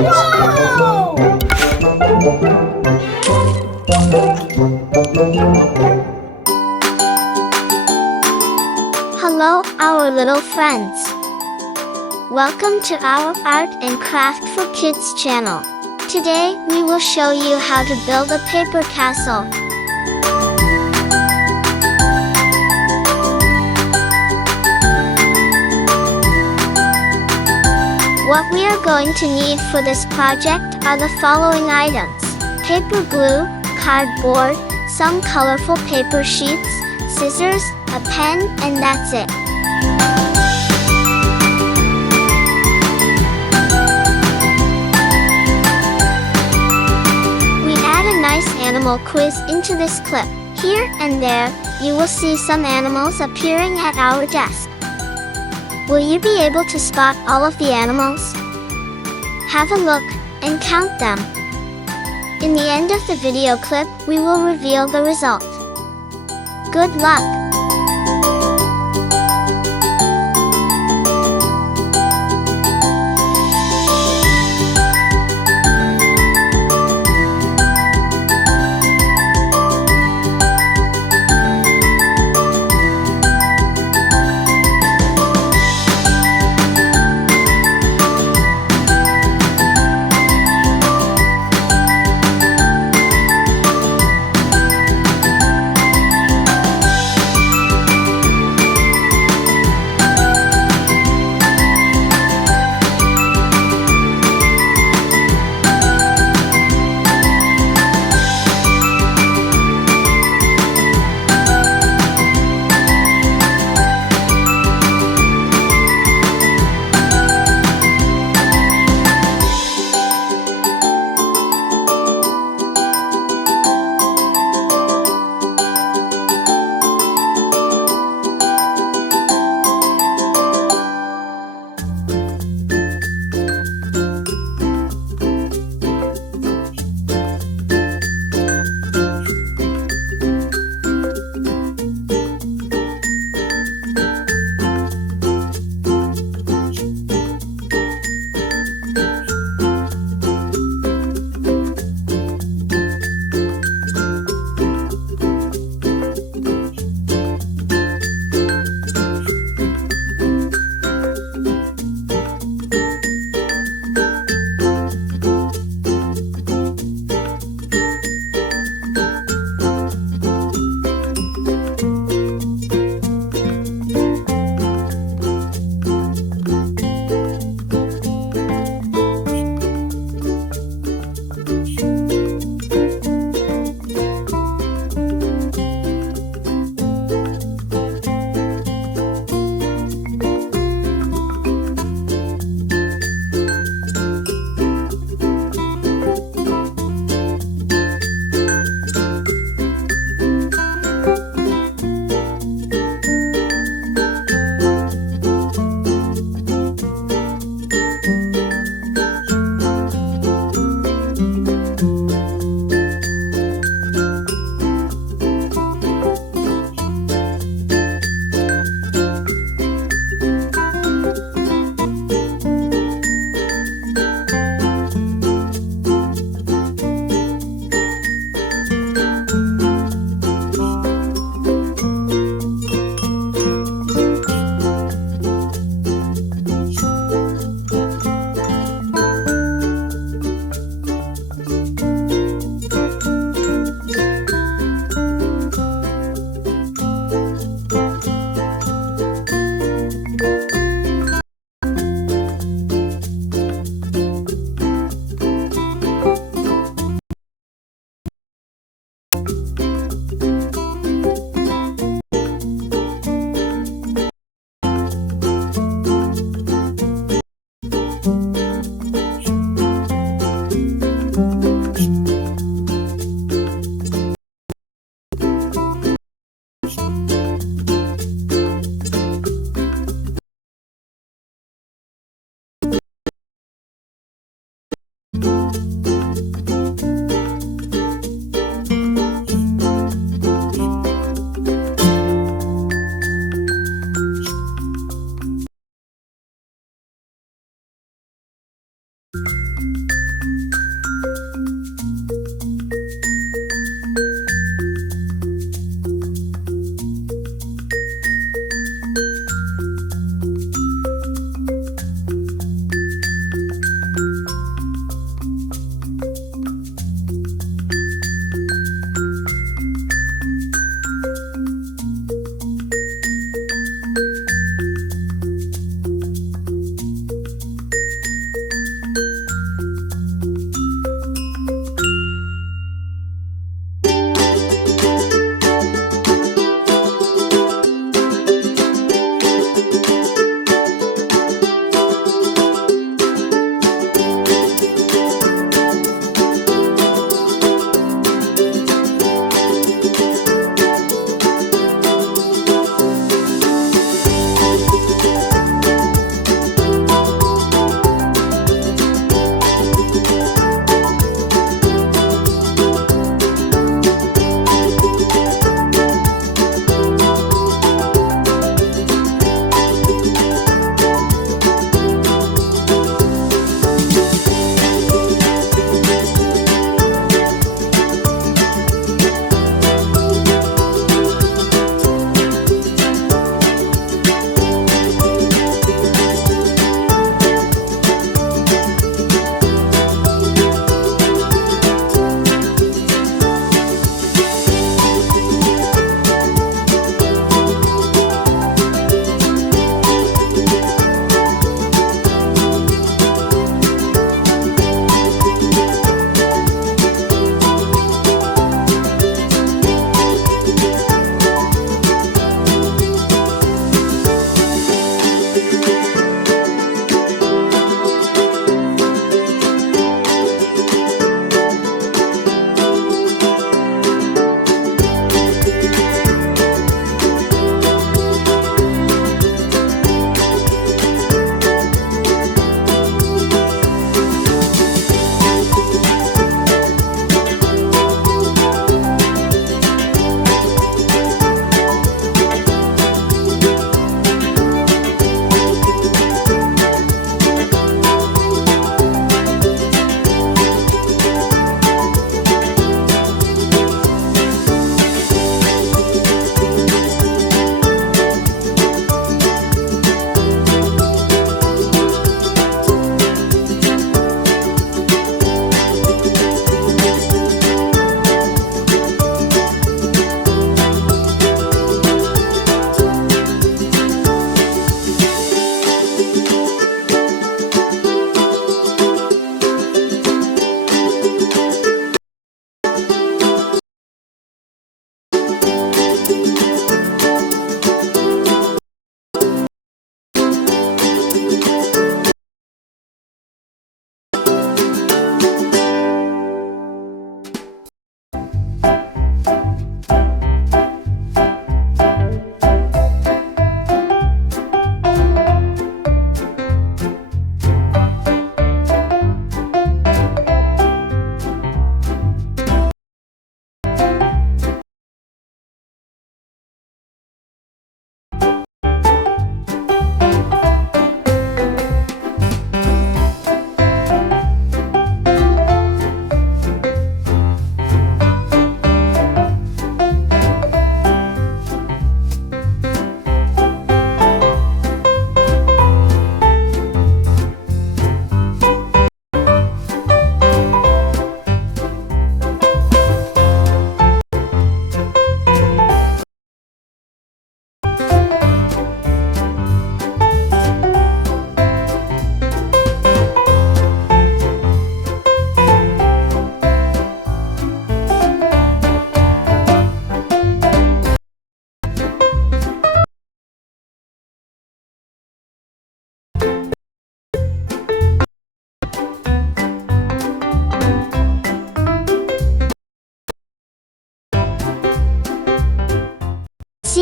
Hello, our little friends. Welcome to our Art and Craft for Kids channel. Today, we will show you how to build a paper castle. What we are going to need for this project are the following items: paper glue, cardboard, some colorful paper sheets, scissors, a pen, and that's it. We add a nice animal quiz into this clip. Here and there, you will see some animals appearing at our desk. Will you be able to spot all of the animals? Have a look, and count them. In the end of the video clip, we will reveal the result. Good luck!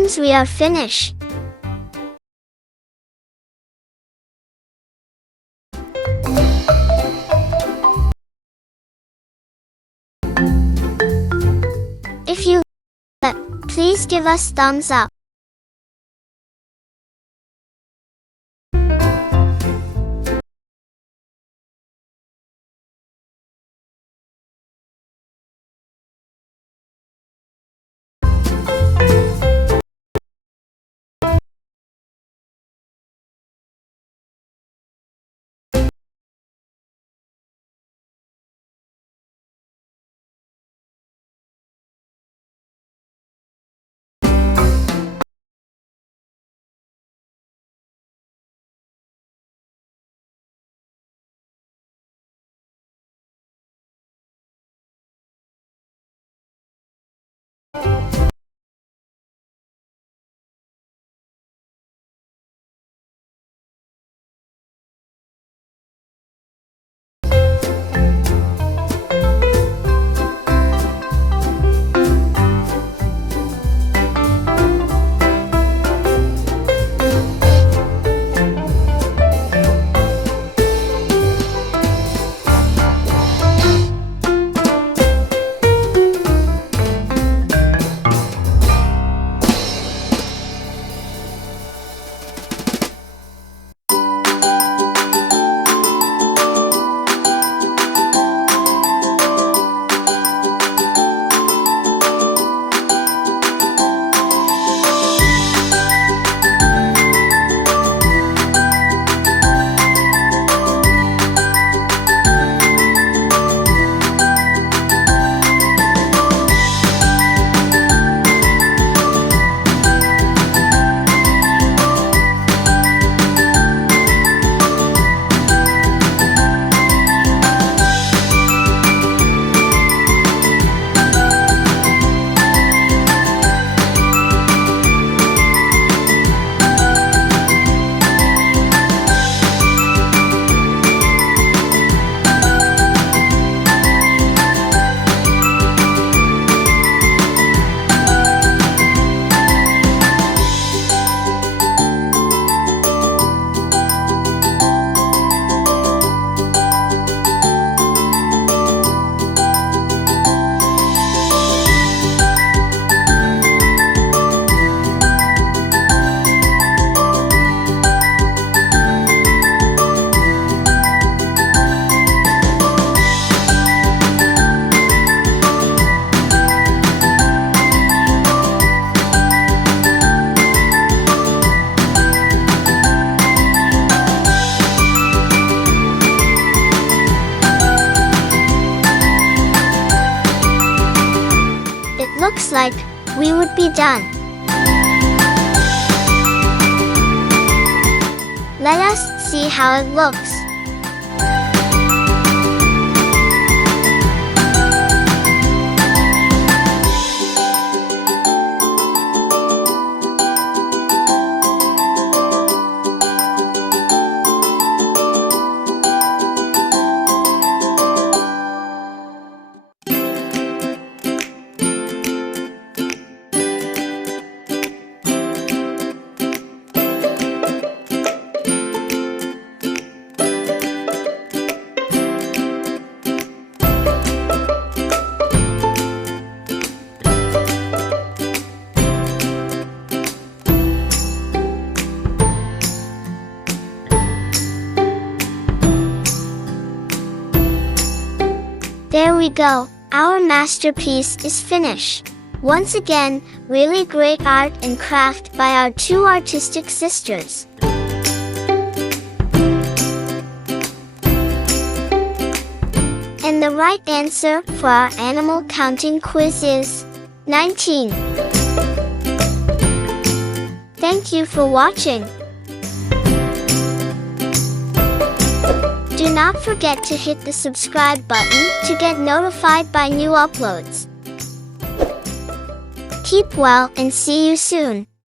seems we are finished. If you like it, please give us thumbs up. Looks like we would be done. Let us see how it looks. There we go, our masterpiece is finished. Once again, really great art and craft by our two artistic sisters. And the right answer for our animal counting quiz is 19. Thank you for watching. Do not forget to hit the subscribe button to get notified by new uploads. Keep well and see you soon.